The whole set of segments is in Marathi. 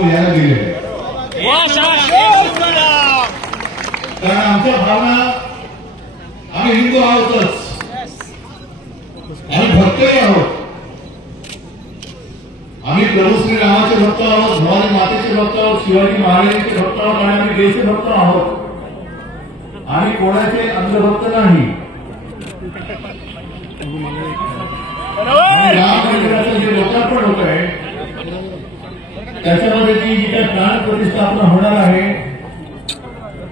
यायला गेले कारण आमच्या भावना आम्ही हिंदू आहोतच, आम्ही भक्तही आहोत, आम्ही प्रभू श्री रामाचे भक्त आहोत, भवानी मातेचे भक्त आहोत, शिवाजी महाराजांचे भक्त आहोत आणि आम्ही देशचे भक्त आहोत. आम्ही कोणाचे अंधभक्त नाही. राम मंदिराचं जे लोकार्पण होत आहे त्याच्यामध्ये जी काय प्राण प्रतिष्ठापना होणार आहे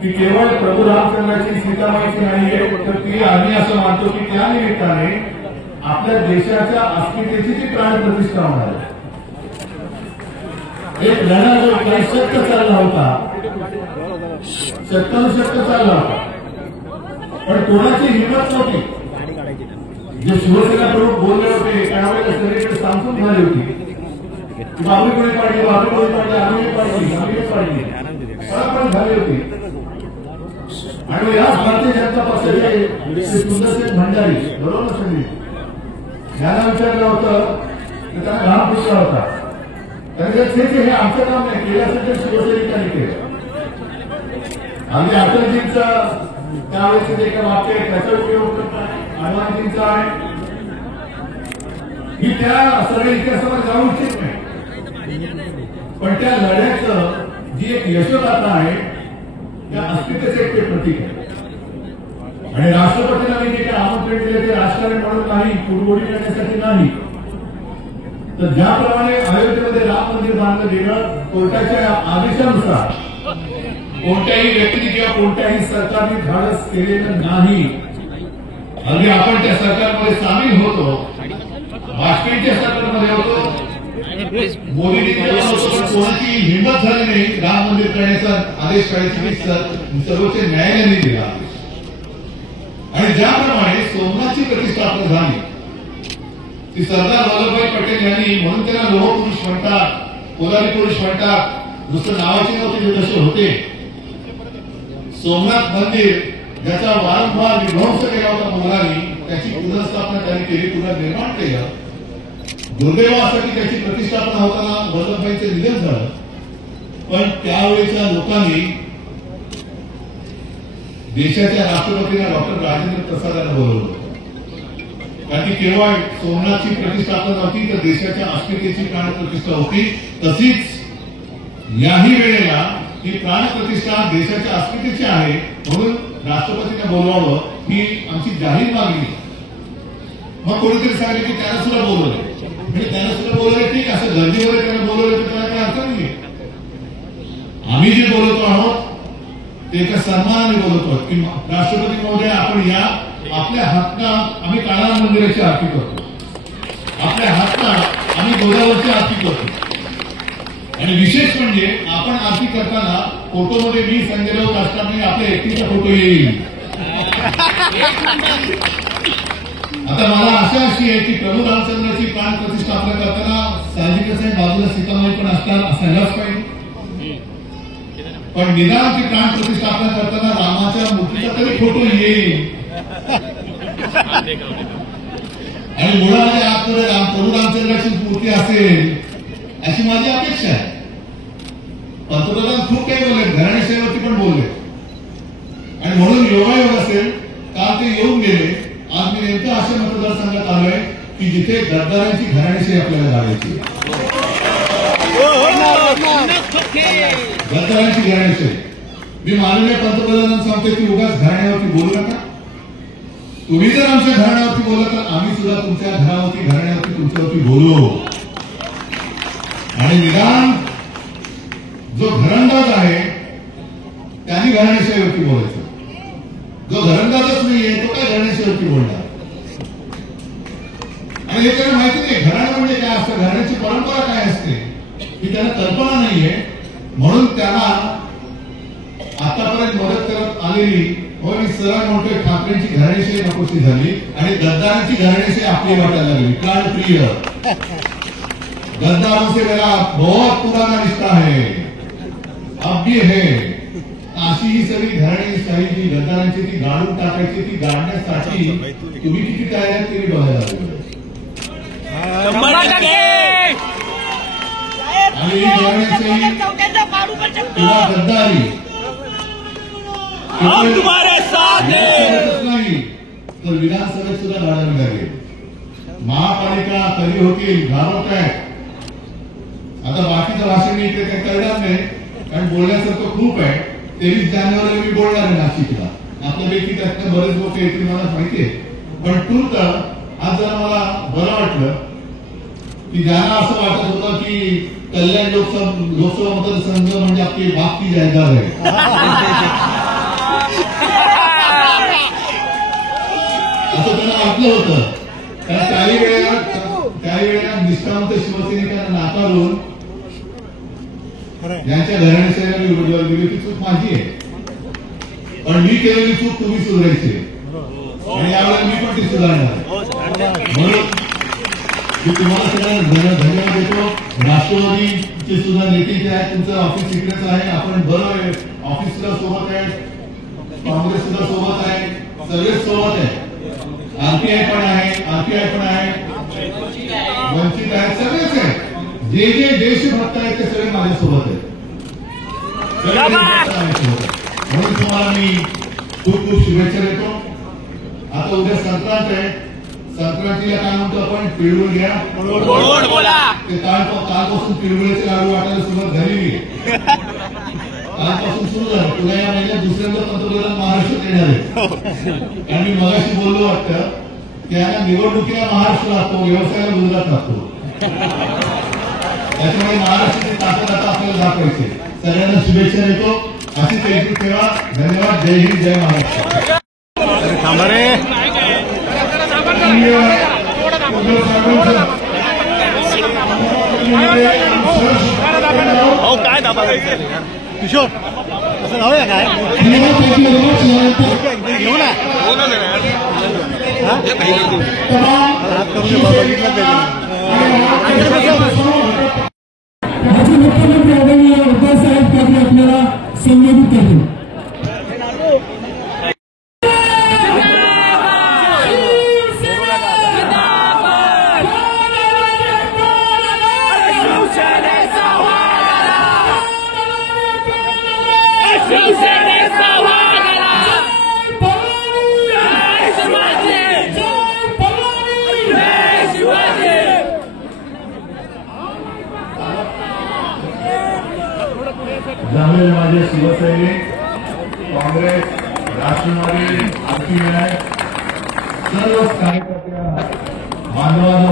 ती केवळ प्रभू रामचंद्राची सीतामाईची नाहीये, तर ती आम्ही असं मानतो की त्या निमित्ताने आपल्या देशाच्या अस्मितेची जी प्राण प्रतिष्ठा होणार आहे. एक लढा जो काही सत्य चालला होता, सत्यानुसत्य चालला होता, पण कोणाची हिंमत नव्हती. जे शिवसेना प्रमुख बोलले होते त्यावेळेला सगळीकडे सांगून झाली होती की बाबरी कोणी पाडली, बाबरी कोणी पाडली, आम्ही पाडली, आम्ही पाडली, पण झाली होती. आणि याच भारतीय जनता पक्षाचे सुंदरसेन भंडारी बरोबर सगळी याला विचारलं होतं की त्यांना घाम फुटला होता. त्यांनी हे आमचं काम नाही केल्यासाठी शिवसैनिकांनी केलं. आम्ही अटलजींचं त्यावेळेस जे काही वाक्य आहे त्याचा उपयोग करत आहे, हनुमानजींचा आहे, ही त्या सगळ्या इतिहासावर जाऊ इच्छित नाही. पण त्या लढ्याचं जी एक यशोगाथा आहे त्या अस्मितेचे एक ते प्रतीक आहे. आणि राष्ट्रपतींना मी जे काही आमंत्रण दिले ते राजकारण म्हणून नाही, कुरगोडी करण्यासाठी नाही, तर ज्याप्रमाणे अयोध्येमध्ये राम मंदिर बांधलं गेलं कोर्टाच्या आदेशानुसार कोणत्याही व्यक्तीने किंवा कोणत्याही सरकारने धाडस केलेलं नाही. अगदी आपण त्या सरकारमध्ये सामील होतो, वाजपेयीच्या सरकारमध्ये होतो, मोदीजींच्या होतो, पण कोणाची हिंमत झाली नाही राम मंदिर करण्याचा आदेश काढायची सर्वोच्च न्यायालयाने दिला. आणि ज्याप्रमाणे सोमनाथची प्रतिष्ठापना झाली ती सरदार वल्लभभाई पटेल यांनी, म्हणून त्यांना लोहपुरुष म्हणतात, कोलारी पुरुष म्हणतात, नुसतं नावाचे नव्हते जे जसे होते. सोमनाथ मंदिर ज्याचा वारंवार विध्वंस केला होता मुघलांनी, त्याची पुनर्स्थापना त्यांनी केली, पुनर्निर्माण केलं. दुर्दैवासाठी त्याची प्रतिष्ठापना होताना वल्लभभाईंचे निधन झालं. पण त्यावेळेच्या लोकांनी देशाच्या राष्ट्रपतींना डॉक्टर राजेंद्र प्रसाद यांना बोलवलं, कारण की केवळ सोमनाथची प्रतिष्ठापना नव्हती तर देशाच्या अस्मितेची प्राण प्रतिष्ठा होती. तशीच याही वेळेला ही प्राण प्रतिष्ठा देशाच्या अस्मितेची आहे, म्हणून राष्ट्रपतींना बोलवावं ही आमची जाहीर मागणी. मग कोणीतरी सांगितलं की त्यांना सुद्धा बोलवलं, म्हणजे त्यांना सुद्धा बोलवलं, ठीक असं गर्दीमध्ये त्यांना बोलवलं तर त्याला काही अर्थ नाहीये. आम्ही जे बोलतो आहोत ते एका सन्मानाने बोलतो की राष्ट्रपती महोदय आपण या, आपल्या हातनं आम्ही काळाराम मंदिराची आरती करतो, आपल्या हातनं आम्ही गोदावरीची आरती करतो. आणि विशेष म्हणजे आपण आरती करताना फोटोमध्ये मी संजय राऊत असताना नाही, आपल्या एकटीचा फोटो येईल. आता मला आशा अशी आहे की प्रभू रामचंद्राची प्राण प्रतिष्ठापना करताना साहजिकच आहे बाजूला सीतामाई पण असायलाच पाहिजे, पण निदानची प्राण प्रतिष्ठापना करताना रामाच्या मूर्तीचा तरी फोटो येईल. आणि मुळामध्ये आतमध्ये प्रभू रामचंद्राची मूर्ती असेल अशी माझी अपेक्षा आहे. पंतप्रधान खूप काही बोलले, घराणेशाहीवरती पण बोलले, आणि म्हणून योगायोग असेल काल ते येऊन गेले. आज मी नेमकं अशा मतदारसंघात आलोय की जिथे गद्दारांची घराणेशाही आपल्याला घालायची, गद्दारांची घराणेशाही. मी माननीय पंतप्रधानांना सांगतोय की उगाच घराण्यावरती बोलू नका. तुम्ही जर आमच्या घराण्यावरती बोलत तर आम्ही सुद्धा तुमच्या घराण्यावरती तुमच्यावरती बोलू. आणि निदान जो घरंदाज आहे त्यांनी घराणेशाहीवरती बोलायचं, जो घरंदाजच नाहीये तो काय घराणेशाहीवरती बोलणार. आणि हे त्यांना माहिती नाही घराणं म्हणजे काय असतं, घराण्याची परंपरा काय असते ही त्यांना कल्पना नाहीये. म्हणून त्यांना आतापर्यंत मदत करत आलेली मी सरळ म्हणतोय ठाकरेंची घराणेशाही नकोशी झाली आणि गद्दारांची घराणेशाही आपली वाटायला लागली. प्राणप्रिय गद्दारों से मेरा बहुत पुराना रिश्ता है, अब भी है. अशी ही सगळी घराणेशाही जी गद्दारांची ती गाडून टाकायची, ती गाडण्यासाठी तुम्ही किती तयार केली बघायला लागली. आणि किंवा गद्दारी हम तुम्हारे साथ हैं नाही तर विधानसभेत सुद्धा लढा निघाली. महापालिका कधी होतील घालवत आहे. आता बाकीचं भाषण इकडे काही करणार नाही कारण बोलण्यासारखं खूप आहे. 23 जानेवारीला मी बोलणार आहे नाशिकला. आपल्यापैकी त्यातनं बरेच लोक येतील मला माहिती आहे. पण तूर्त आज जरा मला बरं वाटलं की ज्यांना असं वाटत होतं की कल्याण लोकसभा मतदारसंघ म्हणजे आपली बाप की जायदाद आहे असं त्यांना वाटलं होतं. कारण काही वेळेला निष्ठावंत शिवसैनिकांना नाकारून ज्यांच्या घराण्याच्या विरोधात दिली ती चूक माझी आहे. पण मी केलेली चूक तुम्ही सुधारायची आणि यावेळेला मी पण ती सुधारणार. म्हणून मी तुम्हाला सगळ्यांना धन्यवाद देतो. राष्ट्रवादीचे सुद्धा नेते जे आहेत तुमचं ऑफिस इकडेच आहे. आपण बरं आहे. ऑफिस सुद्धा सोबत आहे. काँग्रेस सुद्धा सोबत आहे. सगळेच सोबत आहे. आरपीआय पण आहे. वंचित आहे. सगळेच आहे. जे देशभक्त आहेत ते सगळे माझ्यासोबत आहेत. म्हणून तुम्हाला मी खूप शुभेच्छा देतो. आता उद्या संक्रांत आहे. संक्रांतीला काय म्हणतो आपण तिळगुळ घ्या. ते कालपासून तिळगुळाचे लाडू वाटायला सुरुवात झालेली आहे. कालपासून सुरू झालं. तुला या महिन्यात दुसऱ्यांदा पंतप्रधान महाराष्ट्रात येणार आहे. आणि मी मगाशी बोललो वाटतं की यांना निवडणुकीला महाराष्ट्र लागतो व्यवसायाला गुजरात लागतो. त्याच्यामुळे महाराष्ट्राची ताकद आता आपल्याला दाखवायची. सगळ्यांना शुभेच्छा देतो. अशीच एकजूट ठेवा. धन्यवाद. जय हिंद. जय महाराष्ट्र. काय दाबा किशोर असं जाऊया काय घेऊ ना मुख्यमंत्री आदरणीय उद्धवसाहेब ठाकरे आपल्याला संबोधित करतील. जमलेले माझे शिवसैनिक काँग्रेस राष्ट्रवादी आरपीआय सर्व कार्यकर्त्या बांधवांना